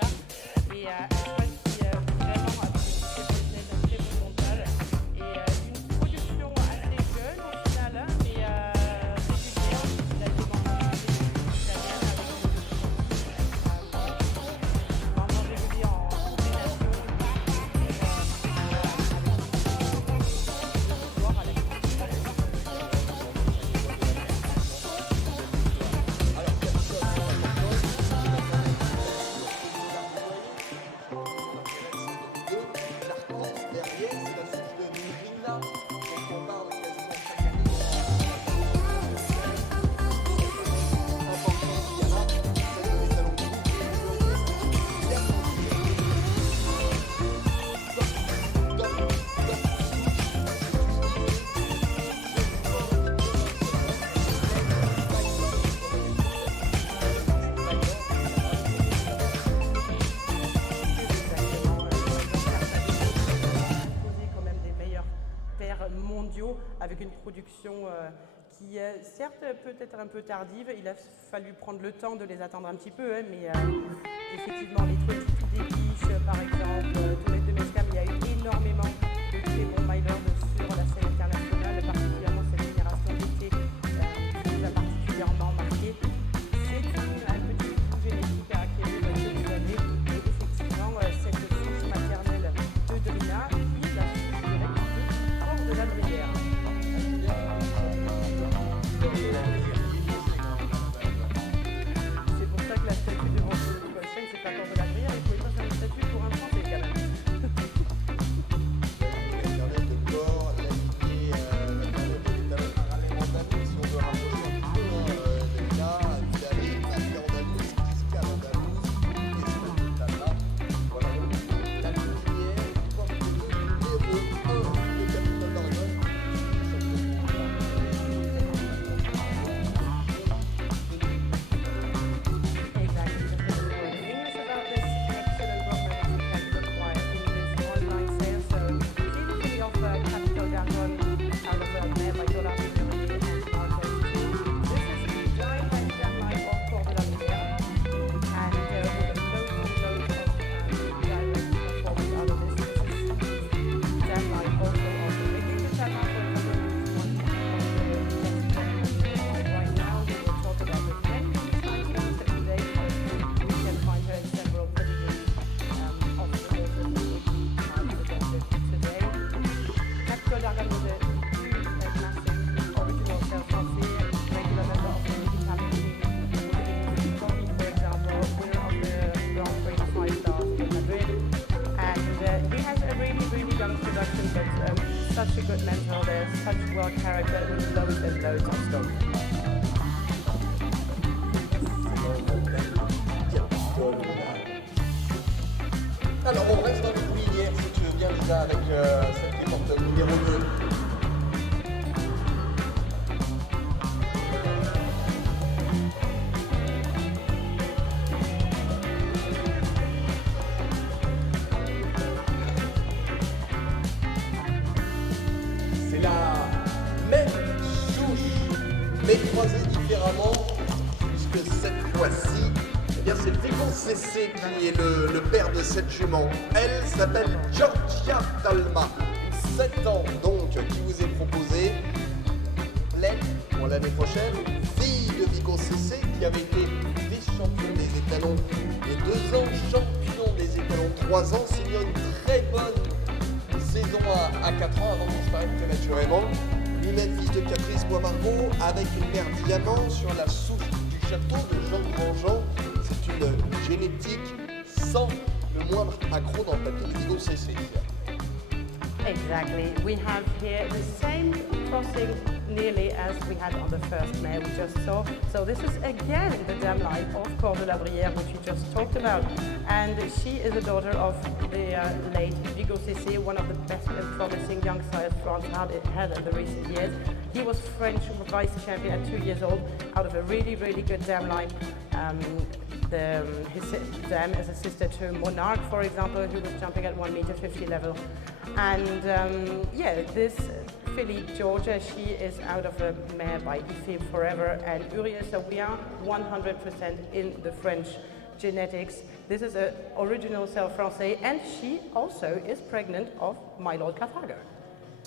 ça. Et un cheval qui vraiment a fait un très bon montage. Et une production assez jeune au final, hein, mais régulière. Il a été vendu italienne avec vraiment développé en combination. Mondiaux avec une production qui est certes peut-être un peu tardive. Il a fallu prendre le temps de les attendre un petit peu, hein, mais effectivement les trucs des biches par exemple, Toilette de Mescam, il y a eu énormément de très bons milers sur la scène internationale, particulièrement cette génération d'été qui nous a particulièrement marqué. C'est un petit coup génétique à acquérir au fil des années et effectivement cette souche maternelle de Drina qui la souche directe de la Brière. C'est pour ça que la statue de Wolfgang, c'est pas encore de la Brière, il ne pouvait pas faire une statue pour un Français quand même. Such a good mentor, there's such well character with loads and loads of stuff. Alors on reste dans les bruyères si tu veux bien Lisa avec celle qui porte le numéro 2. Mais croisés différemment, puisque cette fois-ci, eh bien c'est Nessy qui est le père de cette jument. Elle s'appelle Giorgia de Talma, 7 ans donc, qui vous est proposée. L'aide pour l'année prochaine, fille de Vigo CC qui avait été vice-champion des étalons et 2 ans champion des étalons 3 ans, signant une très bonne saison à 4 ans avant de disparaître prématurément. Lui-même fils de Caprice Bois-Margot avec une mère diamant sur la souche du château de Jean Grandjean. C'est une génétique sans le moindre accro dans le papier de Vigo CC. Exactly. We have here the same crossing nearly as we had on the first mare we just saw. So this is again the dam line of Cor de la Brière, which we just talked about. And she is a daughter of the late Vigo CC, one of the best and promising young sires France had in the recent years. He was French vice champion at 2 years old out of a really, really good dam line. His dam is a sister to Monarch, for example, who was jumping at 1.50 m level. And this filly Giorgia, she is out of a mare by Ife Forever and Uriel, so we are 100% in the French genetics. This is an original cell français, and she also is pregnant of my Lord Carthago.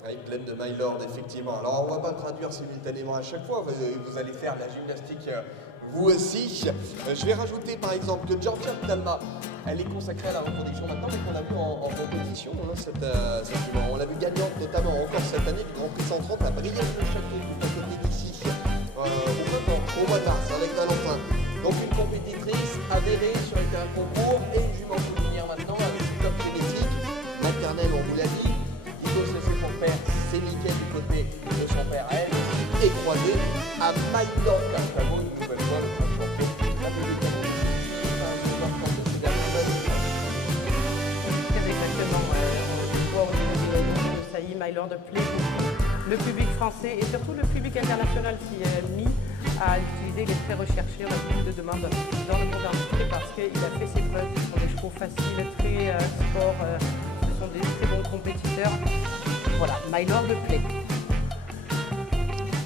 Une plaine de My Lord, effectivement. Alors, on ne va pas traduire simultanément à chaque fois, vous allez faire la gymnastique vous aussi. Je vais rajouter par exemple que Giorgia de Talma, elle est consacrée à la reproduction maintenant, mais qu'on a vu en compétition, hein, cette jument. On l'a vu gagnante notamment encore cette année du Grand Prix 130 à Brienne-le-Château, tout à côté d'ici, au mois de mars, avec Valentin. Donc une compétitrice avérée sur les terrains de concours et une jument coutumière maintenant avec une top génétique. Maternelle, on vous l'a dit. C'est son père, c'est Mickey du côté de son père à elle, et croisé à My Lord Carthago, une nouvelle fois le grand champion. La plus de Exactement, on voit au niveau de Sailly, My Lord plaît beaucoup. Le public français et surtout le public international s'y est mis à utiliser, il est très recherché, on a beaucoup de demandes dans le monde entier parce qu'il a fait ses preuves, ce sont des chevaux faciles, très sport. Ce sont des très bons compétiteurs. Voilà, My Lord de plaît.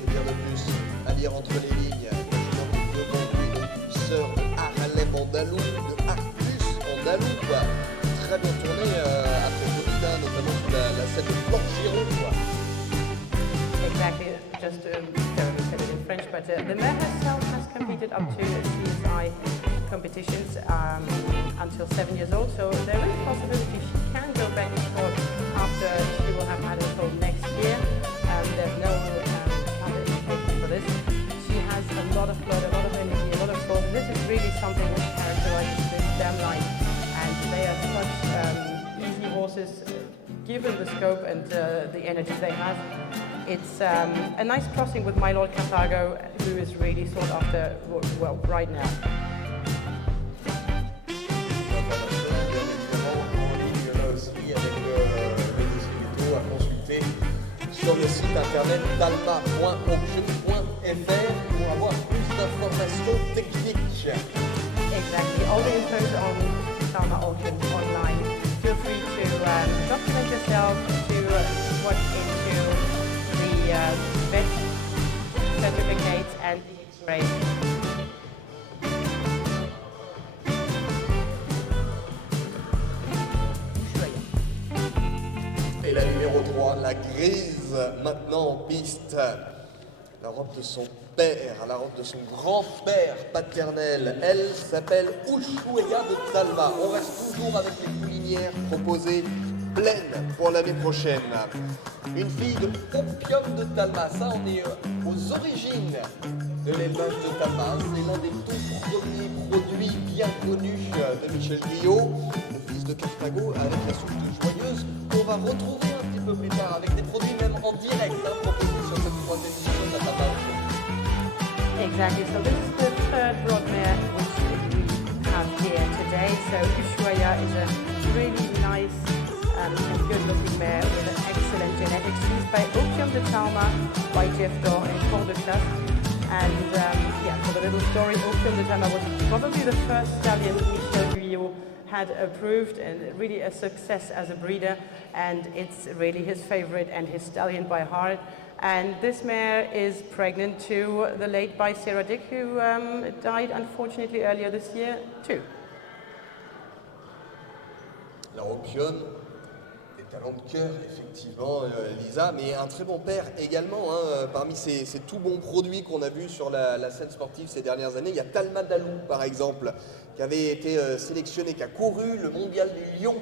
Et bien de plus, à lire entre les lignes, une sœur de Harlem andalou, de Arcus andalou, quoi. Très bien tourné après Covid, notamment sous la scène de Porgiron, quoi. Exactly, just Jeremy said it in French, but the mare herself has competed up to CSI competitions until 7 years old, so there is a possibility she can go back to sport after she will have had a foal next year. There's no indication for this. She has a lot of blood, a lot of energy, a lot of force. This is really something which characterizes this dam line, and they are such easy horses given the scope and the energy they have. It's a nice crossing with My Lord Carthago, who is really sought after well right now. Sur le site internet talma.auction.fr pour avoir plus d'informations techniques. Exactly. All the info is on Talma Auction online. Feel free to document yourself, to watch into the vet certificates and the X-ray. Et la numéro 3, la grise, maintenant en piste. La robe de son père, la robe de son grand-père paternel. Elle s'appelle Ushuaia de Talma. On reste toujours avec les poulinières proposées pleines pour l'année prochaine. Une fille de Octobre de Talma. Ça, on est aux origines de l'élevage de Talma. C'est l'un des tout premiers produits bien connus de Michel Guillot, le fils de Carthago, avec la souche de Joyeuse, qu'on va retrouver un petit peu plus tard, avec des produits même en direct proposés sur cette troisième édition de la Talma. Exactly, so this is the third brood mare which we have here today. So Ushuaia is a really nice and good-looking mare with an excellent genetics. She's by Octobre de Talma, by Jeff Dorr in Cour de Classe. And yeah, for the little story, Octobre de Talma was probably the first stallion Michel Guillot had approved, and really a success as a breeder, and it's really his favorite and his stallion by heart. And this mare is pregnant to the late by Sarah Dick, who died unfortunately earlier this year too. La Opium, des talents de cœur, effectivement, Lisa, mais un très bon père également. Parmi ces tout bons produits qu'on a vus sur la scène sportive ces dernières années, il y a Talma Dalou, par exemple, qui avait été sélectionné, qui a couru le mondial du lion,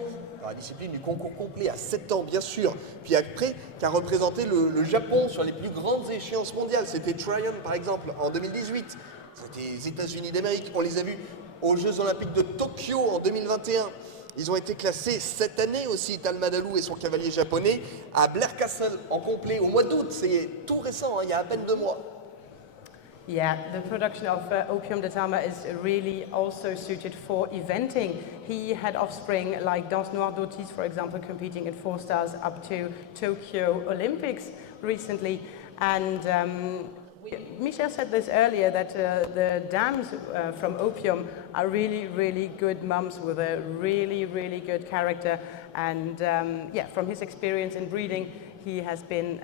dans la discipline du concours complet à 7 ans, bien sûr. Puis après, qui a représenté le Japon sur les plus grandes échéances mondiales. C'était Tryon, par exemple, en 2018. C'était les États-Unis d'Amérique. On les a vus aux Jeux Olympiques de Tokyo en 2021. Ils ont été classés cette année aussi, Talma Dalou et son cavalier japonais, à Blair Castle en complet au mois d'août. C'est tout récent, il y a à peine 2 mois. Yeah, the production of Octobre de Talma is really also suited for eventing. He had offspring like Danse Noire d'Otis, for example, competing in 4 stars up to Tokyo Olympics recently. And Michel said this earlier, that the dams from Opium are really, really good mums with a really, really good character. And yeah, from his experience in breeding, he has been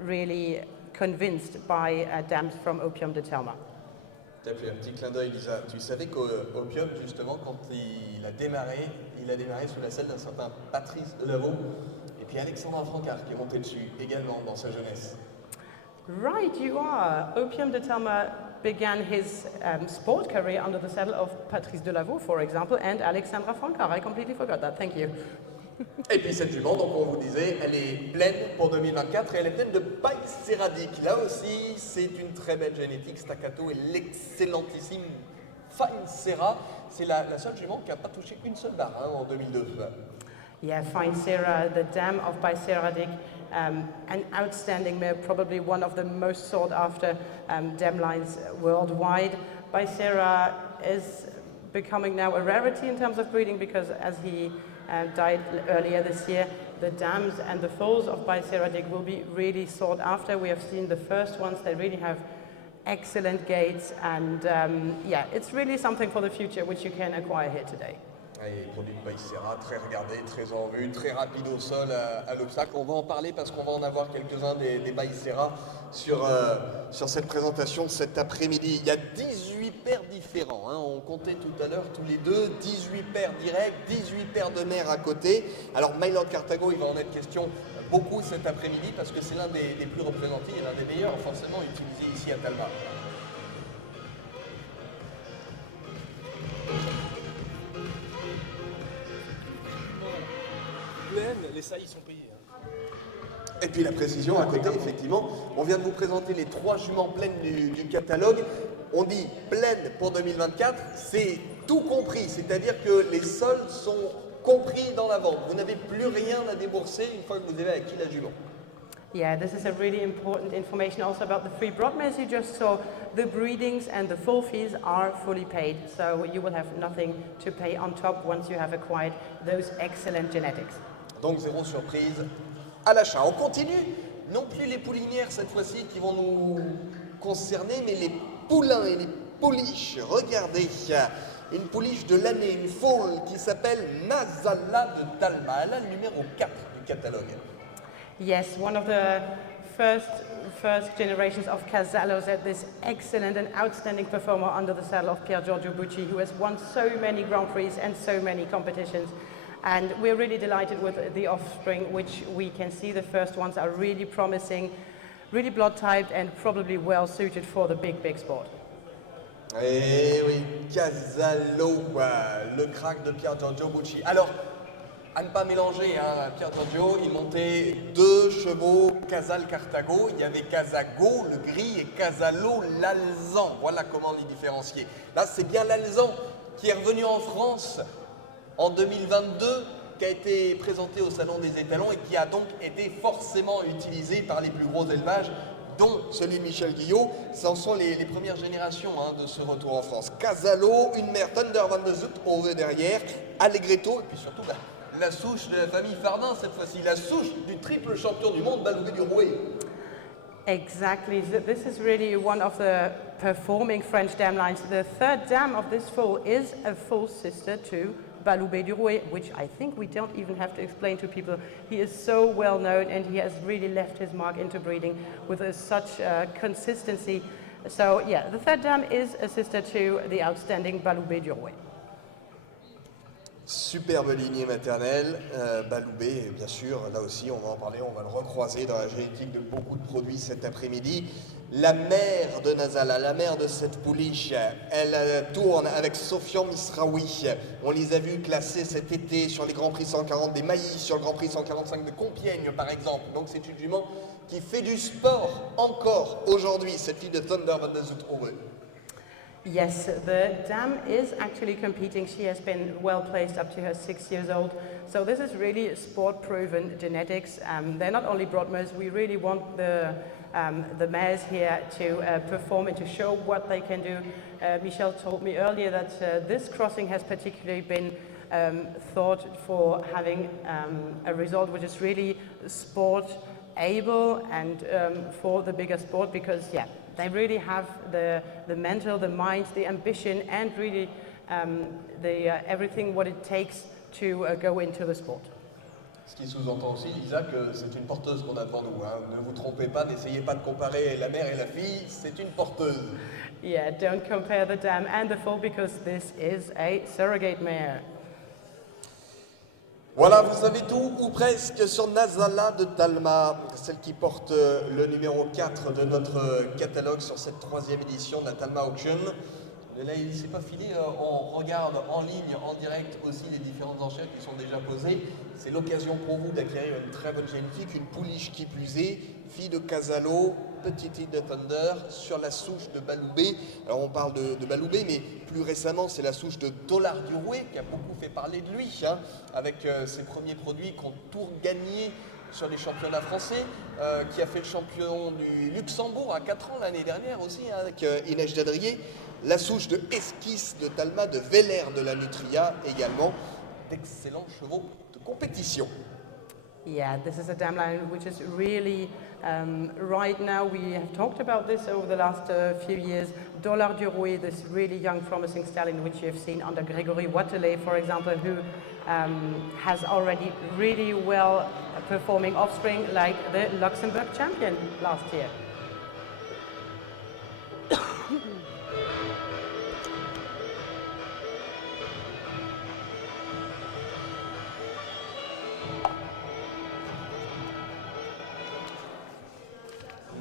really convinced by dams from Octobre de Talma. Tu as fait un petit clin d'œil, Lisa. Tu savais qu'Opium, justement, quand il a démarré sous la selle d'un certain Patrice Delaveau, et puis Alexandra Francard qui est monté dessus également dans sa jeunesse. Right, you are. Opium de Talma began his sport career under the saddle of Patrice Delaveau, for example, and Alexandra Francard. I completely forgot that. Thank you. Et puis cette jument, donc on vous disait, elle est pleine pour 2024 et elle est pleine de paille céradique. Là aussi, c'est une très belle génétique, staccato et l'excellentissime Fine Serra. C'est la seule jument qui n'a pas touché une seule barre en 2002. Yeah, Fine Serra, the dam of Biceradic, an outstanding mare, probably one of the most sought after dam lines worldwide. Bicera is becoming now a rarity in terms of breeding because as he died earlier this year, the dams and the foals of Biceradic will be really sought after. We have seen the first ones, they really have excellent gaits and yeah, it's really something for the future which you can acquire here today. Et produit de Bicera, très regardé, très en vue, très rapide au sol à l'obstacle. On va en parler parce qu'on va en avoir quelques-uns des Bicera sur cette présentation cet après-midi. Il y a 18 paires différents, on comptait tout à l'heure tous les deux, 18 paires directes, 18 paires de mères à côté. Alors Mylord Carthago, il va en être question beaucoup cet après-midi parce que c'est l'un des plus représentés et l'un des meilleurs forcément utilisés ici à Talma. Les saillies sont payées. Et puis la précision à côté, effectivement, on vient de vous présenter les 3 juments pleines du catalogue. On dit pleine pour 2024, c'est tout compris, c'est-à-dire que les soldes sont compris dans la vente. Vous n'avez plus rien à débourser une fois que vous avez acquis la jument. Yeah, this is a really important information also about the free broadmares you just saw. The breedings and the full fees are fully paid, so you will have nothing to pay on top once you have acquired those excellent genetics. Donc zéro surprise à l'achat. On continue, non plus les poulinières cette fois-ci qui vont nous concerner, mais les poulains et les pouliches. Regardez, une pouliche de l'année, une foal qui s'appelle Nasalla de Talma. Elle a le numéro 4 du catalogue. Yes, one of the first generations of Casallos at this excellent and outstanding performer under the saddle of Pier Giorgio Bucci, who has won so many Grand Prix and so many competitions. And we're really delighted with the offspring, which we can see the first ones are really promising, really blood-typed and probably well-suited for the big sport. Eh oui, Casallo, le crack de Pier Giorgio Bucci. Alors, à ne pas mélanger, Pier Giorgio, il montait 2 chevaux Casal Carthago. Il y avait Casago, le gris, et Casallo, l'alezan. Voilà comment les différencier. Là, c'est bien l'alezan qui est revenu en France en 2022, qui a été présenté au Salon des Étalons et qui a donc été forcément utilisé par les plus gros élevages, dont celui de Michel Guillot. Ce sont les premières générations de ce retour en France. Casallo, une mère Thunder van de Zoet au derrière, Allegretto, et puis surtout la souche de la famille Fardin cette fois-ci, la souche du triple champion du monde, Baloubet du Rouet. Exactly. This is really one of the performing French dam lines. The third dam of this foal is a full sister to Baloubet du Rouet, which I think we don't even have to explain to people. He is so well known and he has really left his mark into breeding with such consistency. So yeah, the third dam is a sister to the outstanding Baloubet du Rouet. Superbe lignée maternelle, Baloubet, bien sûr, là aussi on va en parler, on va le recroiser dans la génétique de beaucoup de produits cet après-midi. La mère de Nasalla, la mère de cette pouliche, elle tourne avec Sofian Misraoui. On les a vus classer cet été sur les Grands Prix 140 des Maillis, sur le Grand Prix 145 de Compiègne par exemple. Donc c'est une jument qui fait du sport encore aujourd'hui, cette fille de Thunder van de Zoet. Yes, the dam is actually competing. She has been well placed up to her 6 years old. So this is really sport-proven genetics. They're not only broadmares, we really want the mares here to perform and to show what they can do. Michel told me earlier that this crossing has particularly been thought for having a result which is really sport-able and for the bigger sport because, yeah, they really have the mental, the mind, the ambition, and really everything what it takes to go into the sport. Ce qui sous-entend aussi, Lisa, que c'est une porteuse qu'on a devant nous. Hein. Ne vous trompez pas, n'essayez pas de comparer la mère et la fille, c'est une porteuse. Yeah, don't compare the dam and the foal because this is a surrogate mare. Voilà, vous savez tout, ou presque, sur Nasalla de Talma, celle qui porte le numéro 4 de notre catalogue sur cette 3e édition de la Talma Auction. Mais là, il ne s'est pas fini, on regarde en ligne, en direct aussi les différentes enchères qui sont déjà posées. C'est l'occasion pour vous d'acquérir une très bonne génétique, une pouliche qui plus est, fille de Casalo, petite île de Thunder, sur la souche de Baloubé. Alors on parle de Baloubé, mais plus récemment c'est la souche de Dollar du Rouet qui a beaucoup fait parler de lui, hein, avec ses premiers produits qui ont tout gagné sur les championnats français, qui a fait le champion du Luxembourg à 4 ans l'année dernière aussi, hein, avec Inès Jadrier. La souche de Escale de Talma, de Veller de la Nutria également, d'excellents chevaux de compétition. Yeah, this is a dam line which is really, right now, we have talked about this over the last few years. Dollar du Rouet, this really young, promising stallion, which you have seen under Grégory Watelet, for example, who has already really well performing offspring like the Luxembourg champion last year.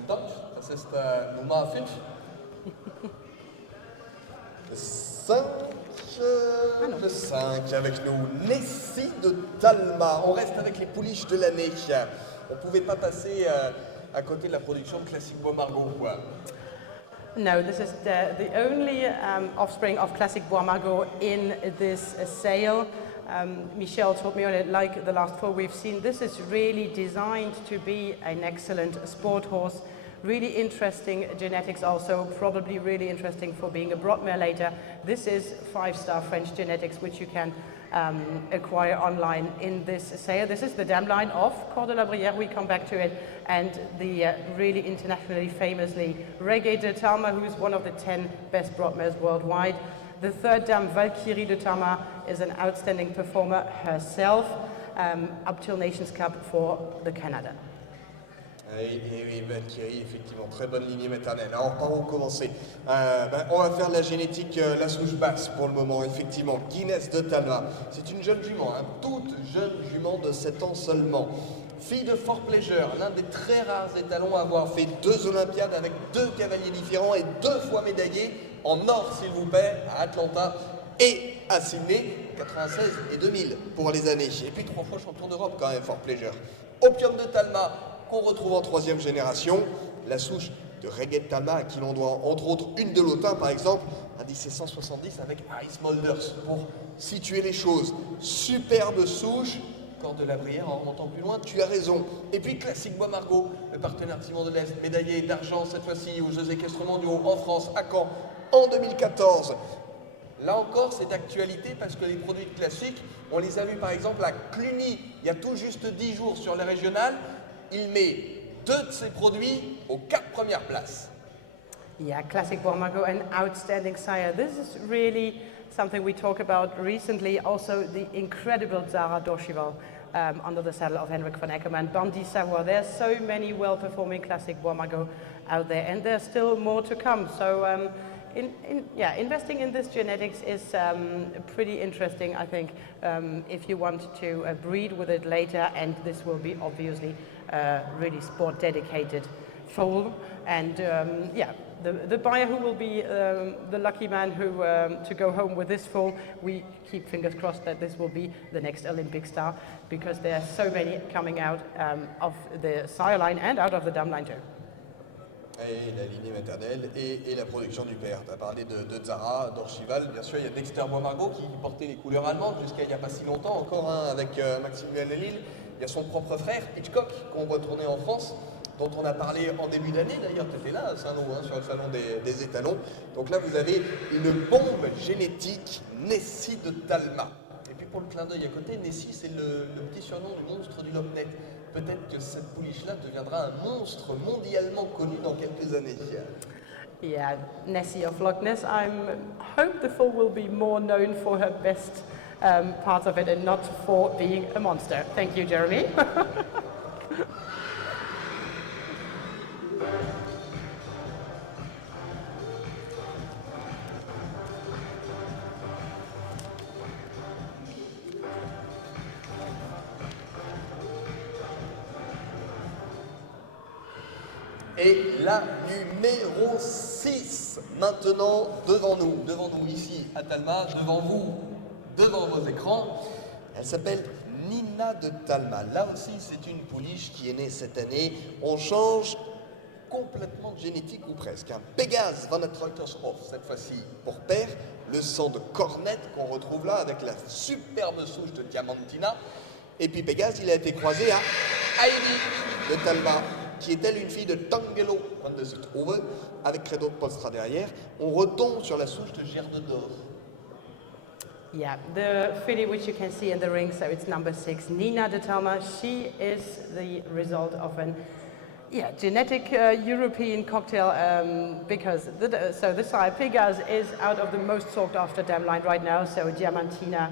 Top, das ist Nummer 5. 5, le 5 avec nous, Nessy de Talma. On reste avec les pouliches de l'année. On ne pouvait pas passer à côté de la production de Classique Bois Margot. No, this is the only offspring of Classic Bois Margot in this sale. Michel told me on it, like the last four we've seen, this is really designed to be an excellent sport horse. Really interesting genetics also, probably really interesting for being a broodmare later. This is 5-star French genetics, which you can acquire online in this sale. This is the dam line of Cour de la Brière, we come back to it, and the really internationally famously Giorgia de Talma, who is one of the 10 best broodmares worldwide. The third dam, Valkyrie de Talma, is an outstanding performer herself, up till Nations Cup for the Canada. Oui, Valkyrie, effectivement, très bonne lignée maternelle. Alors, par où commencer? On va faire la génétique, la souche basse pour le moment, effectivement. Guinness de Talma, c'est une jeune jument, hein, toute jeune jument de 7 ans seulement. Fille de Fort Pleasure, l'un des très rares étalons à avoir fait 2 Olympiades avec 2 cavaliers différents et 2 fois médaillés en or, s'il vous plaît, à Atlanta et à Sydney, 96 et 2000 pour les années. Et puis 3 fois champion d'Europe quand même, Fort Pleasure. Opium de Talma, qu'on retrouve en 3e génération, la souche de Giorgia de Talma, à qui l'on doit entre autres une de l'Autun par exemple, un 1770 avec Ice Molders, pour situer les choses. Superbe souche, Cour de la Brière en remontant plus loin, tu as raison. Et puis Classique Bois Margot, le partenaire de Simon de l'Est, médaillé d'argent cette fois-ci aux Jeux équestres mondiaux en France, à Caen, en 2014. Là encore, c'est d'actualité parce que les produits classiques, on les a vus par exemple à Cluny, il y a tout juste 10 jours sur les régionales. Il met 2 de ses produits aux 4 premières places. Yeah, Classic Bois Margot, an outstanding sire. This is really something we talk about recently. Also, the incredible Zara d'Orchival under the saddle of Henrik von Eckermann, Bandit Savoie. There's so many well-performing Classic Bois Margot out there, and there's still more to come. So, investing in this genetics is pretty interesting, I think, if you want to breed with it later, and this will be obviously really sport-dedicated foal. And the buyer who will be the lucky man who to go home with this foal, we keep fingers crossed that this will be the next Olympic star, because there are so many coming out of the sire line and out of the dam line too. Et la lignée maternelle et la production du père. Tu as parlé de Zara, d'Orchival, bien sûr il y a Dexter Bois Margot qui portait les couleurs allemandes jusqu'à il n'y a pas si longtemps, encore avec Maximilien Lelille. Il y a son propre frère, Hitchcock, qu'on retournait en France, dont on a parlé en début d'année, d'ailleurs tu étais là à Saint-Lô, hein, sur le salon des étalons. Donc là vous avez une bombe génétique, Nessy de Talma. Et puis pour le clin d'œil à côté, Nessy c'est le petit surnom du monstre du Loch Ness. Peut-être que cette pouliche-là deviendra un monstre mondialement connu dans quelques années. Yeah, Nessy of Loch Ness. I hope the foal will be more known for her best parts of it and not for being a monster. Thank you, Jeremy. Et la numéro 6, maintenant devant nous ici à Talma, devant vous, devant vos écrans. Elle s'appelle Nina de Talma. Là aussi, c'est une pouliche qui est née cette année. On change complètement de génétique ou presque. Un Pégase van het Reutershof, cette fois-ci pour père. Le sang de cornette qu'on retrouve là avec la superbe souche de Diamantina. Et puis Pégase, il a été croisé à Heidi de Talma, qui est elle une fille de Tangelo van de Zuidhoven, avec Credo de Polstra derrière. On retombe sur la souche de Giorgia d'Or. Yeah, the filly which you can see in the ring, so it's number 6, Nina de Talma. She is the result of an genetic European cocktail because the sire Pégase is out of the most sought after dam line right now, so Diamantina,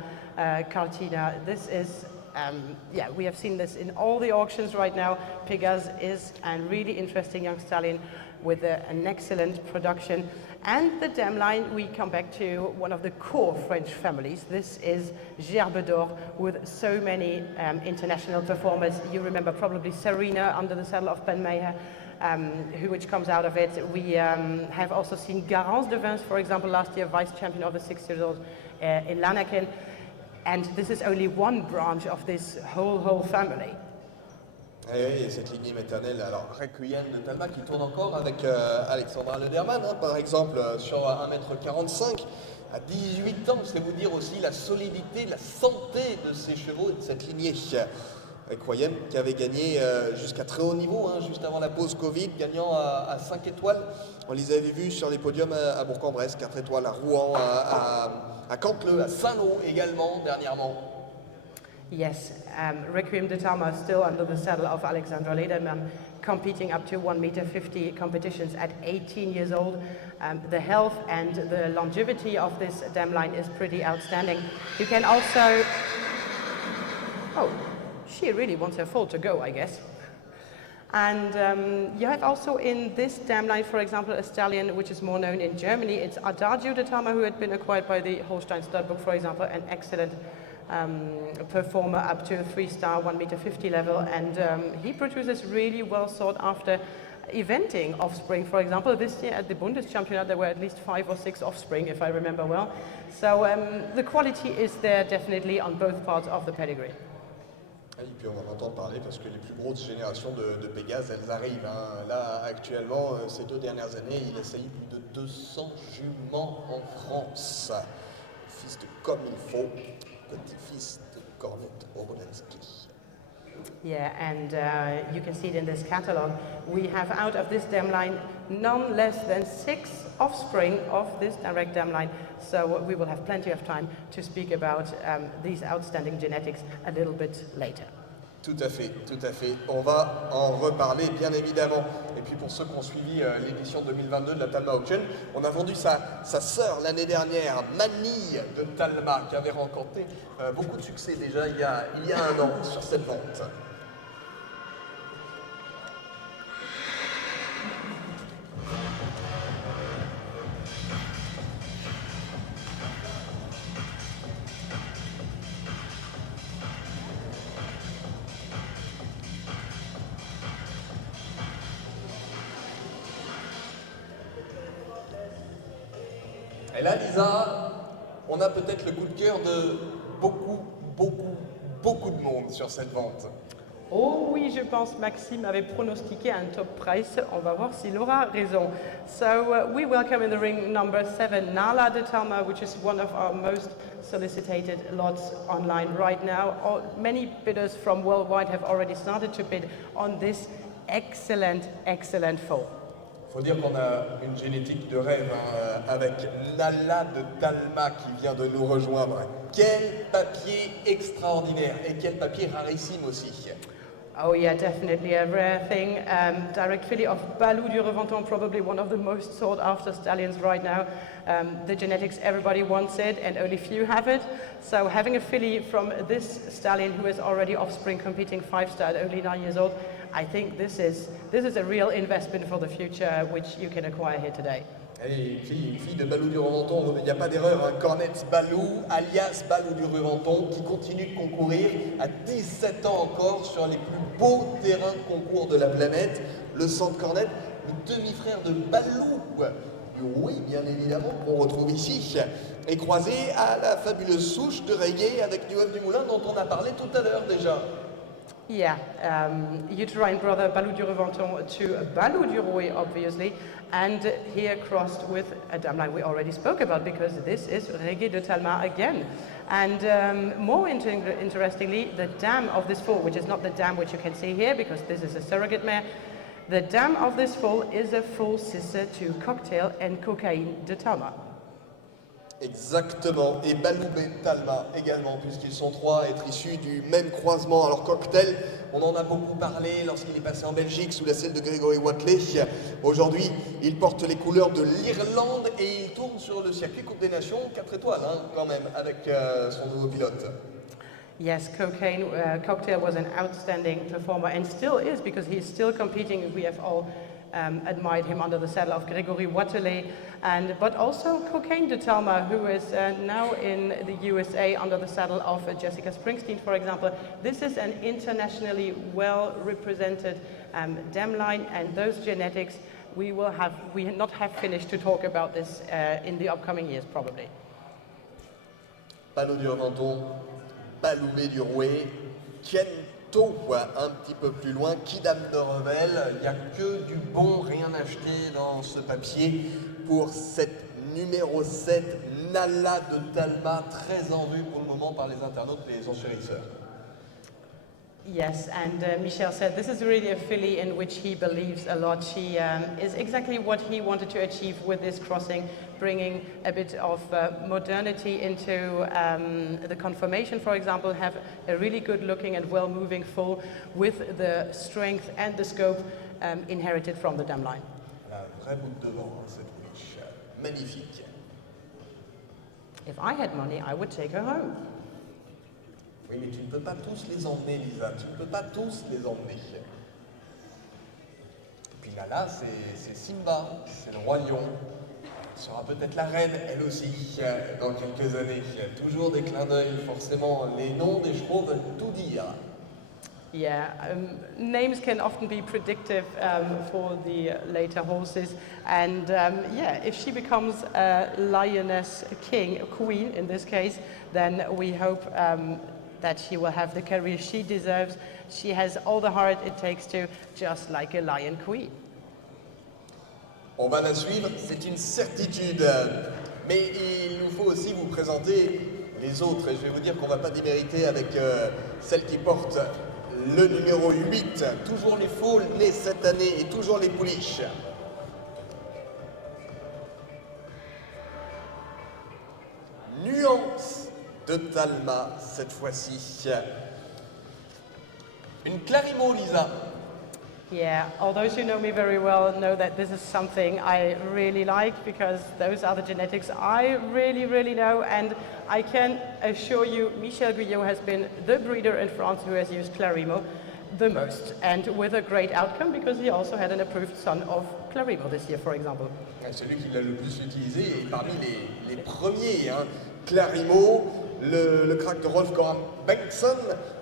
Cartina, this is we have seen this in all the auctions right now. Pégase is a really interesting young stallion with an excellent production. And the dam line, we come back to one of the core French families. This is Gerbe d'Or with so many international performers. You remember probably Serena under the saddle of Ben Meyer, which comes out of it. We have also seen Garance de Vins, for example, last year vice champion of the 6 years old in Lanaken. And this is only one branch of this whole family. Et oui, cette lignée maternelle, alors Requiem de Talma qui tourne encore avec Alexandra Lederman, par exemple, sur 1m45 à 18 ans, c'est vous dire aussi la solidité, la santé de ces chevaux et de cette lignée. Requiem qui avait gagné jusqu'à très haut niveau, juste avant la pause Covid, gagnant à 5 étoiles. On les avait vus sur les podiums à Bourg-en-Bresse, 4 étoiles à Rouen, à Cantleux, à Saint-Lô également dernièrement. Yes, Requiem de Talma still under the saddle of Alexandra Lederman, competing up to 1m50 competitions at 18 years old. The health and the longevity of this dam line is pretty outstanding. You can also... Oh, she really wants her foal to go, I guess. And you have also in this dam line, for example, a stallion which is more known in Germany. It's Adagio de Talma, who had been acquired by the Holstein Stud Book, for example, an excellent performer up to a 3-star 1m50 level, and he produces really well sought after eventing offspring. For example, this year at the Bundeschampionat there were at least 5 or 6 offspring, if I remember well. So the quality is there definitely on both parts of the pedigree. Et puis on en entend parler parce que les plus grosses générations de Pégase, elles arrivent. Là, actuellement, ces 2 dernières années, il a sailli plus de 200 juments en France. Fils de comme il faut, petit-fils de Cornette Obolensky. Yeah, and you can see it in this catalogue. We have out of this dam line none less than 6 offspring of this direct dam line. So we will have plenty of time to speak about these outstanding genetics a little bit later. Tout à fait, tout à fait. On va en reparler, bien évidemment. Et puis pour ceux qui ont suivi l'édition 2022 de la Talma Auction, on a vendu sa sœur l'année dernière, Manille de Talma, qui avait rencontré beaucoup de succès déjà il y a 1 an sur cette vente. Et là, Lisa, on a peut-être le coup de cœur de beaucoup de monde sur cette vente. Oh oui, je pense Maxime avait pronostiqué un top price. On va voir s'il aura raison. So we welcome in the ring number 7, Nasalla de Talma, which is one of our most solicited lots online right now. Many bidders from worldwide have already started to bid on this excellent foal. Il faut dire qu'on a une génétique de rêve avec Nasalla de Talma qui vient de nous rejoindre. Quel papier extraordinaire et quel papier rarissime aussi. Oh yeah, definitely a rare thing. Direct filly of Balou du Reventon, probably one of the most sought after stallions right now. The genetics, everybody wants it and only few have it. So having a filly from this stallion who is already offspring competing 5-star at only 9 years old, I think this is a real investment for the future which you can acquire here today. Et une fille de Balou du Reventon, il n'y a pas d'erreur, hein. Cornet Balou, alias Balou du Reventon, qui continue de concourir à 17 ans encore sur les plus beaux terrains de concours de la planète. Le centre Cornet, le demi-frère de Balou, oui, bien évidemment, qu'on retrouve ici, est croisé à la fabuleuse souche de Rayé avec Nuance du Moulin dont on a parlé tout à l'heure déjà. Yeah, uterine brother Balou du Reventon to Balou du Roy, obviously, and here crossed with a dam line we already spoke about because this is Escale de Talma again. And more interestingly, the dam of this foal, which is not the dam which you can see here because this is a surrogate mare, the dam of this foal is a full sister to Cocktail and Cocaine de Talma. Exactement, et Balou de Talma également, puisqu'ils sont trois à être issus du même croisement. Alors Cocktail, on en a beaucoup parlé lorsqu'il est passé en Belgique sous la selle de Grégory Watley. Aujourd'hui, il porte les couleurs de l'Irlande et il tourne sur le circuit Coupe des Nations, 4 étoiles quand même, avec son nouveau pilote. Yes, Cocktail was an outstanding performer and still is because he's still competing. We have all admired him under the saddle of Grégory Watley, but also Cocaine de Talma, who is now in the USA under the saddle of Jessica Springsteen, for example. This is an internationally well represented dam line, and those genetics we not have finished to talk about this in the upcoming years, probably. Balou du Reventon, Baloubé du Rouet, Kiento, un petit peu plus loin, Kidam de Revel. Il n'y a que du bon, rien acheté dans ce papier pour cette numéro 7, Nasalla de Talma, très en vue pour le moment par les internautes, les enchérisseurs. Yes, and Michel said this is really a filly in which he believes a lot. She is exactly what he wanted to achieve with this crossing, bringing a bit of modernity into the conformation, for example, have a really good looking and well moving foal with the strength and the scope inherited from the dam line. Elle a un vrai bout de devant, cette pouliche, magnifique. If I had money, I would take her home. Oui, mais tu ne peux pas tous les emmener, Lisa, tu ne peux pas tous les emmener. Et puis Nala, c'est Simba, c'est le roi lion. Elle sera peut-être la reine, elle aussi, dans quelques années. Toujours des clins d'œil, forcément, les noms des chevaux veulent tout dire. Yeah, names can often be predictive for the later horses, and yeah, if she becomes a lioness king, a queen in this case, then we hope that she will have the career she deserves. She has all the heart it takes to, just like a lion queen. On va la suivre, c'est une certitude. Mais il nous faut aussi vous présenter les autres. Et je vais vous dire qu'on ne va pas démériter avec celle qui porte le numéro 8. Toujours les faules nés cette année et toujours les pouliches. Nuance de Talma, cette fois-ci. Une Clarimo, Lisa. Yeah, all those who know me very well know that this is something I really like because those are the genetics I really know, and I can assure you Michel Guyot has been the breeder in France who has used Clarimo the most, and with a great outcome because he also had an approved son of Clarimo this year, for example. Celui qui l'a le plus utilisé et parmi les premiers, Clarimo, le crack de Rolf Goran Bengtsson,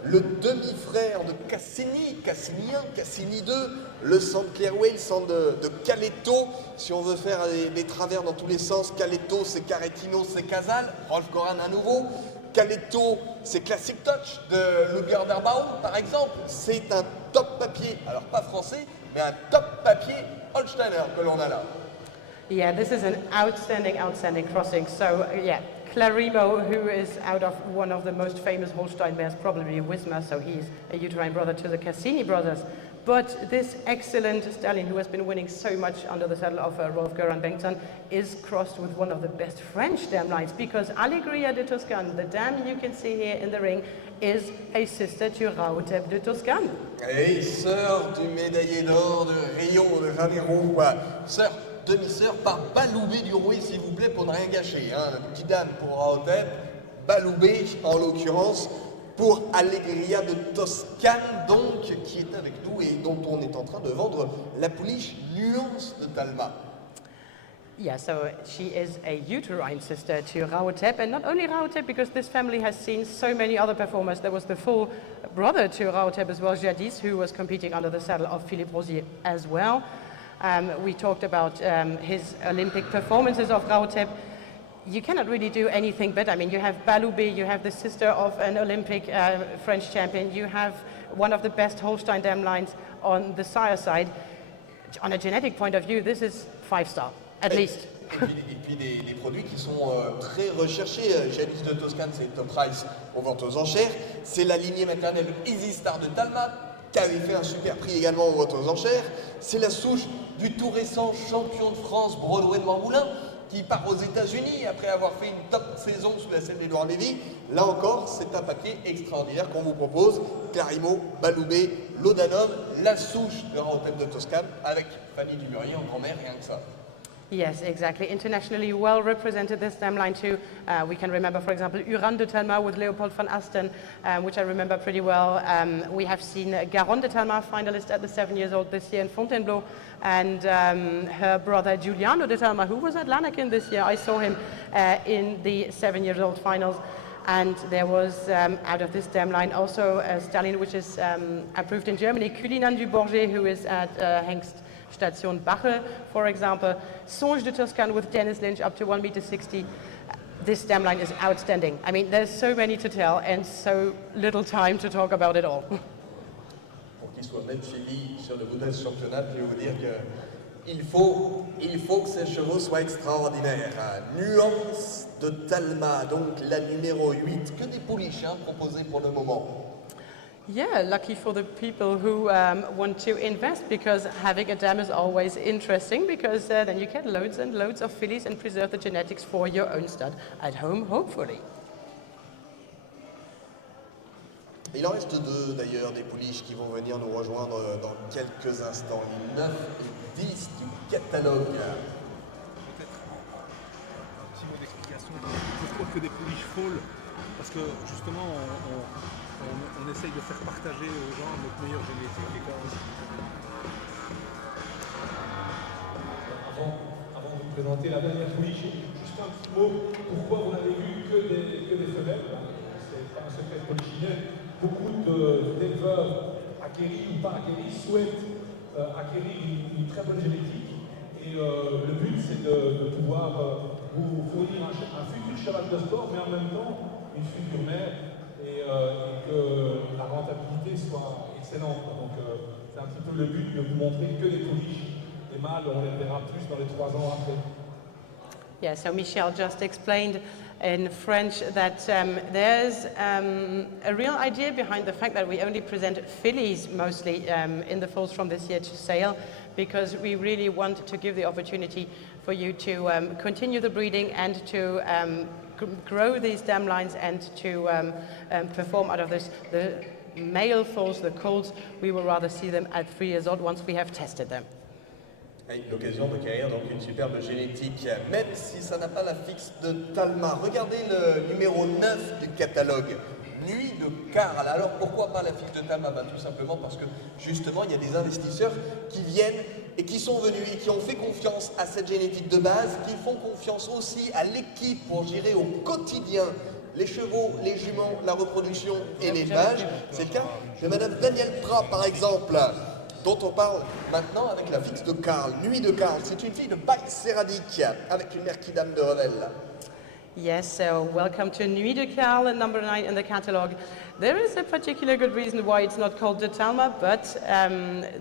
le demi-frère de Cassini, Cassini 1, Cassini 2, le sang de Clearway, le sang de Caletto. Si on veut faire les travers dans tous les sens, Caletto c'est Caretino, c'est Casal, Rolf Goran à nouveau. Caletto, c'est Classic Touch de Luger Derbaum, par exemple. C'est un top papier, alors pas français, mais un top papier Holsteiner que l'on a là. Yeah, this is an outstanding crossing. So yeah, Clarimo, who is out of one of the most famous Holstein mares, probably Wismar, so he's a uterine brother to the Cassini brothers. But this excellent stallion, who has been winning so much under the saddle of Rolf Göran Bengtsson, is crossed with one of the best French dam lines, because Allegria de Toscane, the dam you can see here in the ring, is a sister to Rauteb de Toscane. Et sœur du médaillé d'or de Rio de Janeiro, quoi. Sœur, demi-sœur par Baloubé du Rouet, s'il vous plaît, pour ne rien gâcher. Hein. Petit dame pour Rauteb, Baloubé en l'occurrence, pour Allegria de Toscane, donc, qui est avec nous et dont on est en train de vendre la pouliche Nuance de Talma. Yeah, so she is a uterine sister to Rauteb, and not only Rauteb, because this family has seen so many other performers. There was the full brother to Rauteb as well, Jadis, who was competing under the saddle of Philippe Rosier as well. We talked about his Olympic performances of Rauteb. You cannot really do anything better. I mean, you have Baloubé, you have the sister of an Olympic French champion, you have one of the best Holstein dam lines on the sire side. On a genetic point of view, this is 5-star, at least. Et puis des produits qui sont très recherchés. Jadis de Toscane, c'est top price aux ventes aux enchères. C'est la lignée maternelle Easy Star de Talma, qui avait fait un super prix également aux ventes aux enchères. C'est la souche du tout récent champion de France Broadway de Mormoulin, qui part aux États-Unis après avoir fait une top saison sous la scène d'Édouard Lévy. Là encore, c'est un paquet extraordinaire qu'on vous propose. Clarimo, Baloubé, Laudanum, la souche de Rauteb de Toscane avec Fanny Dumurier en grand-mère, rien que ça. Yes, exactly. Internationally well represented this dam line too. We can remember, for example, Uran de Talma with Leopold van Asten, which I remember pretty well. We have seen Garonne de Talma, finalist at the 7 years old this year in Fontainebleau, and her brother Giuliano de Talma, who was at Lanaken this year. I saw him in the 7 years old finals. And there was, out of this dam line, also a stallion which is approved in Germany, Culinan du Bourget, who is at Hengst Station Bache, for example. Songe de Toscane with Dennis Lynch up to 1.60 meters. This dam line is outstanding. I mean, there's so many to tell and so little time to talk about it all. Pour qu'il soit même fini sur le modèle championnat, je vais vous dire qu'il faut que ces chevaux soient extraordinaires. Nuance de Talma, donc la numéro 8, que des pouliches proposées pour le moment. Yeah, lucky for the people who want to invest, because having a dam is always interesting, because then you get loads and loads of fillies and preserve the genetics for your own stud at home, hopefully. Il en reste deux d'ailleurs, des pouliches qui vont venir nous rejoindre dans quelques instants, les 9 et 10 du catalogue. Peut-être un petit mot d'explication. Pourquoi que des pouliches folles? Parce que justement, on essaye de faire partager aux gens notre meilleure génétique. Et avant de vous présenter la dernière pouliche, juste un petit mot. Pourquoi vous n'avez vu que des femelles? C'est pas un secret de polichinelle. Beaucoup d'éleveurs acquéris ou pas acquéris souhaitent acquérir une très bonne génétique. Et le but, c'est de pouvoir vous fournir un futur cheval de sport, mais en même temps une future mère, et que la rentabilité soit excellente. Donc c'est un petit peu le but de vous montrer que les pouliches. Les mâles, on les verra plus dans les 3 ans après. Yeah, so Michel just explained in French that there's a real idea behind the fact that we only present fillies mostly in the foals from this year to sale, because we really want to give the opportunity for you to continue the breeding and to grow these dam lines and to perform out of this. The male foals, the colts, we will rather see them at 3 years old once we have tested them. L'occasion d'acquérir donc une superbe génétique, même si ça n'a pas la fixe de Talma. Regardez le numéro 9 du catalogue, Nuit de Carles. Alors pourquoi pas la fixe de Talma? Tout simplement parce que justement il y a des investisseurs qui viennent et qui sont venus et qui ont fait confiance à cette génétique de base, qui font confiance aussi à l'équipe pour gérer au quotidien les chevaux, les juments, la reproduction et l'élevage. C'est le cas de Madame Danielle Prat par exemple, dont on parle maintenant avec la fixe de Carles, Nuit de Carles. C'est une fille de Bac Séradique, avec une mère qui dame de Revel. Yes, so welcome to Nuit de Carles, number 9 in the catalogue. There is a particular good reason why it's not called de Talma, but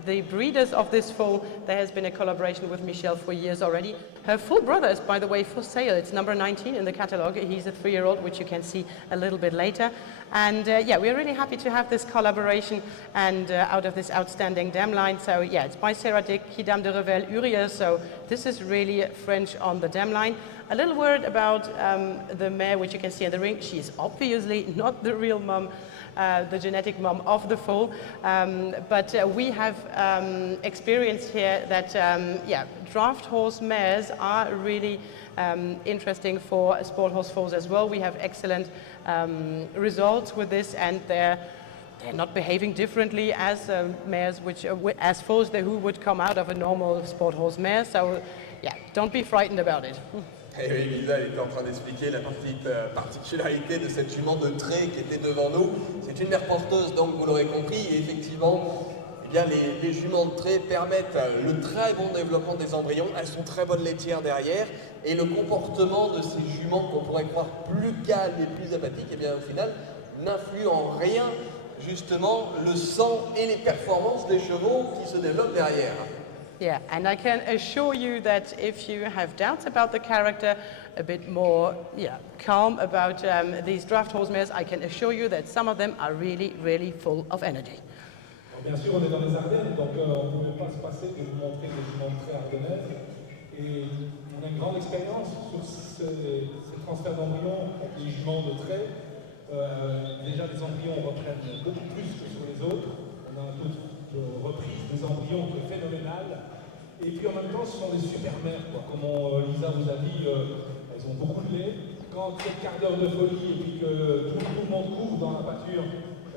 the breeders of this foal, there has been a collaboration with Michel for years already. Her full brother is, by the way, for sale. It's number 19 in the catalogue. He's a 3-year-old, which you can see a little bit later. And yeah, we're really happy to have this collaboration and out of this outstanding dam line. So yeah, it's by Sarah Dick, Quidam de Revel, Uriel. So this is really French on the dam line. A little word about the mare, which you can see in the ring. She's obviously not the real mum, the genetic mum of the foal, but we have experienced here that yeah, draft horse mares are really interesting for sport horse foals as well. We have excellent results with this, and they're not behaving differently as mares, which as foals who would come out of a normal sport horse mare. So yeah, don't be frightened about it. Et oui, Lisa, elle était en train d'expliquer la particularité de cette jument de trait qui était devant nous. C'est une mère porteuse, donc vous l'aurez compris, et effectivement, eh bien, les juments de trait permettent le très bon développement des embryons. Elles sont très bonnes laitières derrière, et le comportement de ces juments qu'on pourrait croire plus calme et plus apathique, eh bien, au final, n'influe en rien justement le sang et les performances des chevaux qui se développent derrière. Yeah, and I can assure you that if you have doubts about the character, a bit more calm about these draft horse mares, I can assure you that some of them are really, really full of energy. Bien sûr, on est dans les Ardennes, donc on ne pouvait pas se passer de vous montrer des juments de trait ardennaises. Et on a une grande expérience sur ces transferts d'embryons avec les juments de trait. Déjà, les embryons reprennent beaucoup plus que sur les autres. On a un taux de reprise des embryons qui est phénoménal. Et puis en même temps, ce sont des super mères, quoi. Comme Lisa vous a dit, elles ont beaucoup de lait. Quand il y a quart d'heure de folie et puis que tout le monde court dans la pâture,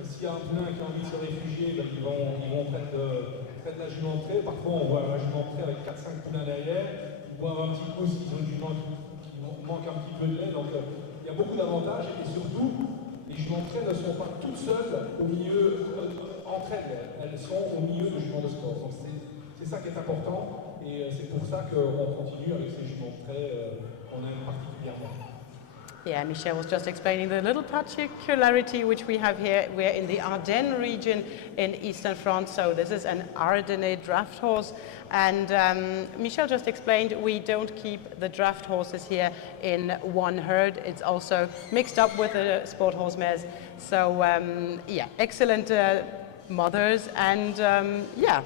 s'il y a un poulain qui a envie de se réfugier, ben, ils vont prendre de la jument de trait. Parfois, on voit la jument de trait avec 4-5 poulains derrière. Ils boivent un petit coup s'ils ont une jument qui manque un petit peu de lait. Donc il y a beaucoup d'avantages. Et surtout, les juments de trait ne sont pas toutes seules au milieu, entre elles. Elles sont au milieu de juments de sport. Donc c'est ça qui est important. Et c'est pour ça qu'on continue avec ces juments de trait qu'on aime particulièrement. Yeah, Michel was just explaining the little particularity which we have here. We're in the Ardennes region in eastern France, so this is an Ardennais draft horse. And Michel just explained we don't keep the draft horses here in one herd. It's also mixed up with the sport horse mares. So yeah, excellent mothers, and yeah,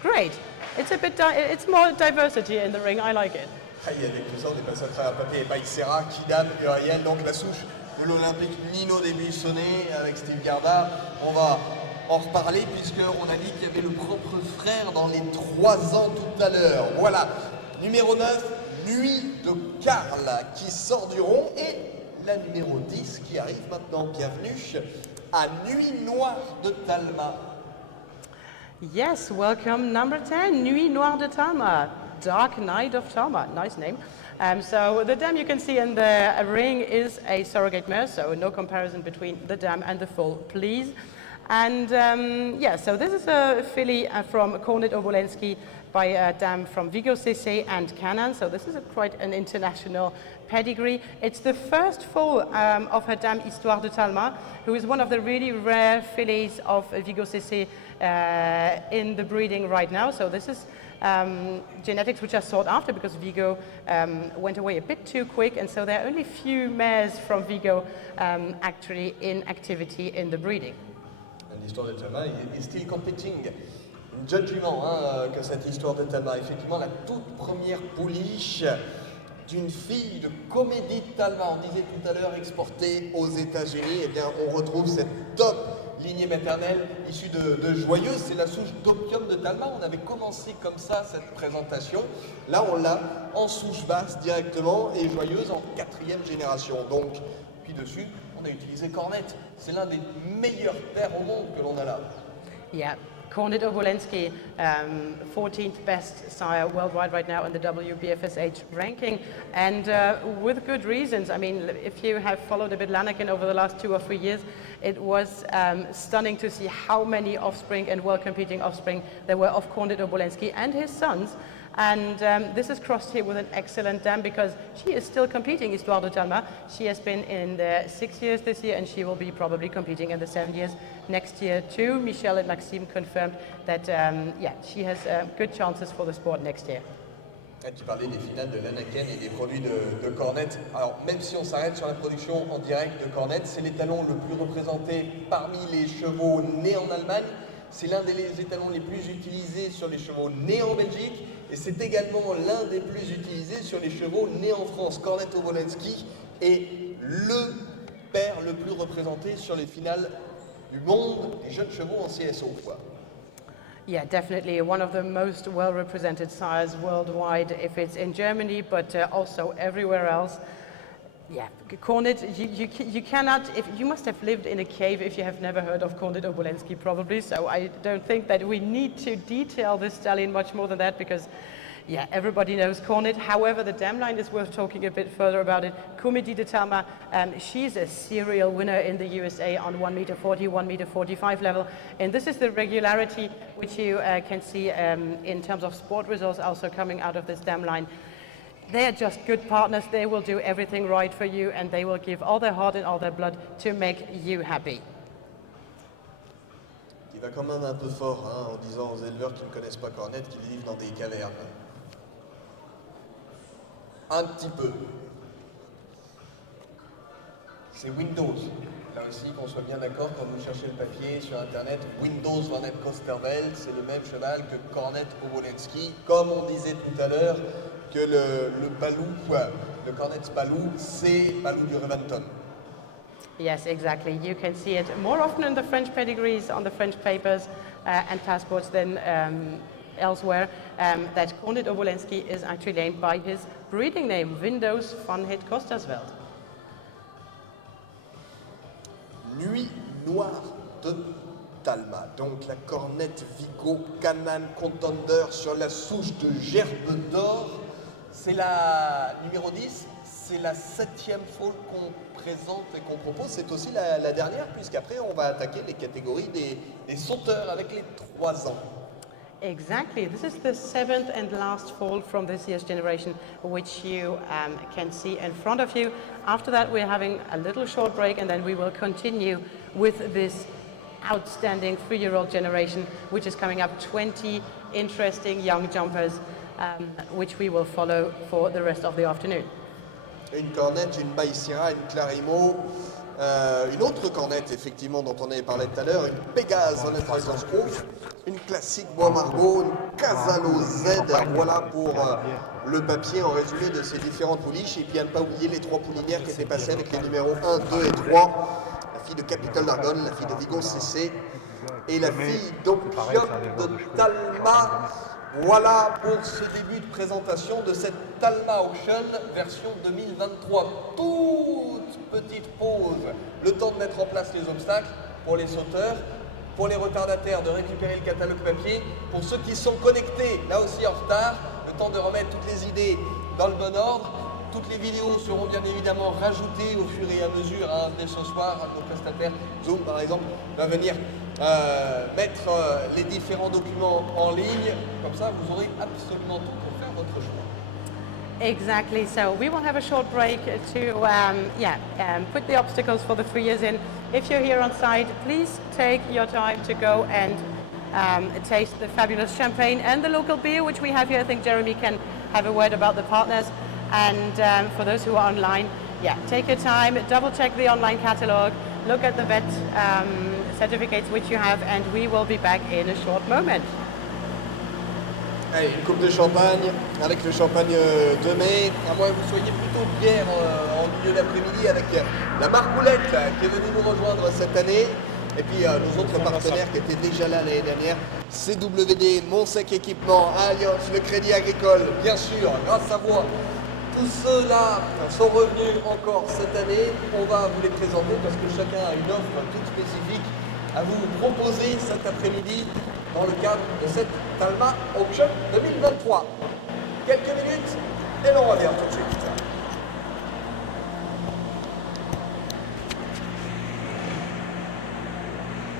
great. It's more diversity in the ring. I like it. Il y a des cousins, on est passé à travers papier et Païsera, Kidam, Uriel, donc la souche de l'Olympique Nino des Buissonnets avec Steve Garda. On va en reparler puisqu'on a dit qu'il y avait le propre frère dans les 3 ans tout à l'heure. Voilà, numéro 9, Nuit de Carles qui sort du rond, et la numéro 10 qui arrive maintenant. Bienvenue à Nuit Noire de Talma. Yes, welcome number 10, Nuit Noire de Talma. Dark Night of Talma, nice name. So the dam you can see in the ring is a surrogate mare, so no comparison between the dam and the foal, please. And yeah, so this is a filly from Kornet Obolensky by a dam from Vigo CC and Canaan, so this is quite an international pedigree. It's the first foal of her dam Histoire de Talma, who is one of the really rare fillies of Vigo CC in the breeding right now. So this is genetics which are sought after because Vigo went away a bit too quick, and so there are only few mares from Vigo actually in activity in the breeding. L'histoire de Talma is still competing. Une jeune jument que cette histoire de Talma. Effectivement, la toute première pouliche d'une fille de Comédie de Talma. On disait tout à l'heure exportée aux États-Unis. Eh bien, on retrouve cette top lignée maternelle issue de Joyeuse. C'est la souche d'Opium de Talma. On avait commencé comme ça cette présentation. Là, on l'a en souche basse directement et Joyeuse en 4e génération. Donc, puis dessus, on a utilisé Cornette. C'est l'un des meilleurs pairs au monde que l'on a là. Yeah. Kornet Obolensky, 14th best sire worldwide right now in the WBFSH ranking, and with good reasons. I mean, if you have followed a bit Lanaken over the last 2 or 3 years, it was stunning to see how many offspring and well-competing offspring there were of Kornet Obolensky and his sons. And this is crossed here with an excellent dam because she is still competing, Histoire de Talma. She has been in the 6 years this year, and she will be probably competing in the 7 years next year too. Michel and Maxime confirmed that, yeah, she has good chances for the sport next year. Tu parlais des finales de l'Anaken et des produits de cornettes. Alors, même si on s'arrête sur la production en direct de cornettes, c'est l'étalon le plus représenté parmi les chevaux nés en Allemagne. C'est l'un des étalons les plus utilisés sur les chevaux nés en Belgique. Et c'est également l'un des plus utilisés sur les chevaux nés en France. Cornette Obolensky est le père le plus représenté sur les finales du monde des jeunes chevaux en CSO, quoi. Yeah, definitely one of the most well-represented sires worldwide, if it's in Germany, but also everywhere else. Yeah, Cornet, you cannot, if you must have lived in a cave if you have never heard of Cornet Obolensky, probably, so I don't think that we need to detail this stallion much more than that, because yeah, everybody knows Cornet. However, the dam line is worth talking a bit further about it. Nuit de Talma, she's a serial winner in the USA on 1 meter 40, 1 meter 45 level. And this is the regularity which you can see in terms of sport results also coming out of this dam line. They are just good partners. They will do everything right for you, and they will give all their heart and all their blood to make you happy. Il va quand même un peu fort en disant aux éleveurs qui ne connaissent pas Cornet qu'ils vivent dans des cavernes. Un petit peu. C'est Windows. Là aussi, qu'on soit bien d'accord, quand vous cherchez le papier sur Internet, Windows Van et Kosterveld, c'est le même cheval que Cornet Obolensky. Comme on disait tout à l'heure, que le Palou, le Cornet Palou, c'est Palou du Reventon. Yes, exactly. You can see it more often in the French pedigrees, on the French papers and passports than elsewhere. That Cornet Obolensky is actually named by his breeding name, Windows van het Kostersveld. Nuit Noire de Talma, donc la cornette Vigo Canal Contender sur la souche de Gerbe d'Or. C'est la numéro 10, c'est la 7e foal qu'on présente et qu'on propose. C'est aussi la dernière, puisqu'après on va attaquer les catégories des sauteurs avec les 3 ans. Exactly. This is the 7th and last foal from this year's generation, which you can see in front of you. After that, we're having a little short break, and then we will continue with this outstanding 3-year-old generation, which is coming up 20 interesting young jumpers, which we will follow for the rest of the afternoon. Une cornette, une Baïsira, une Clarimo, une autre cornette, effectivement, dont on avait parlé tout à l'heure, une Pégase en influence rouge, une classique Bois Margot, une Casalo Z, voilà pour le papier en résumé de ces différentes pouliches. Et puis à ne pas oublier les 3 poulinières qui étaient passées avec les numéros 1, 2 et 3. La fille de Capitole d'Argonne, la fille de Vigon CC et la fille d'Octobre de Talma. Voilà pour ce début de présentation de cette Talma Auction version 2023. Toute petite pause, le temps de mettre en place les obstacles pour les sauteurs, pour les retardataires de récupérer le catalogue papier, pour ceux qui sont connectés, là aussi en retard, le temps de remettre toutes les idées dans le bon ordre. Toutes les vidéos seront bien évidemment rajoutées au fur et à mesure. Dès ce soir, nos prestataires, Zoom par exemple, va venir mettre les différents documents en ligne. Comme ça, vous aurez absolument tout pour faire votre choix. Exactly. So we will have a short break to put the obstacles for the 3 years in. If you're here on site, please take your time to go and taste the fabulous champagne and the local beer, which we have here. I think Jeremy can have a word about the partners. And for those who are online, take your time, double check the online catalogue, look at the vet certificates which you have, and we will be back in a short moment. Allez, une coupe de champagne avec le champagne de mai. À moins que vous soyez plutôt bière en milieu d'après-midi avec la Marcoulette qui est venue nous rejoindre cette année. Et puis nos autres partenaires qui étaient déjà là l'année dernière, CWD, Monsec Équipement, Alliance, le Crédit Agricole, bien sûr, grâce à vous. Tous ceux-là sont revenus encore cette année. On va vous les présenter parce que chacun a une offre toute spécifique à vous proposer cet après-midi dans le cadre de cette Talma Auction 2023. Quelques minutes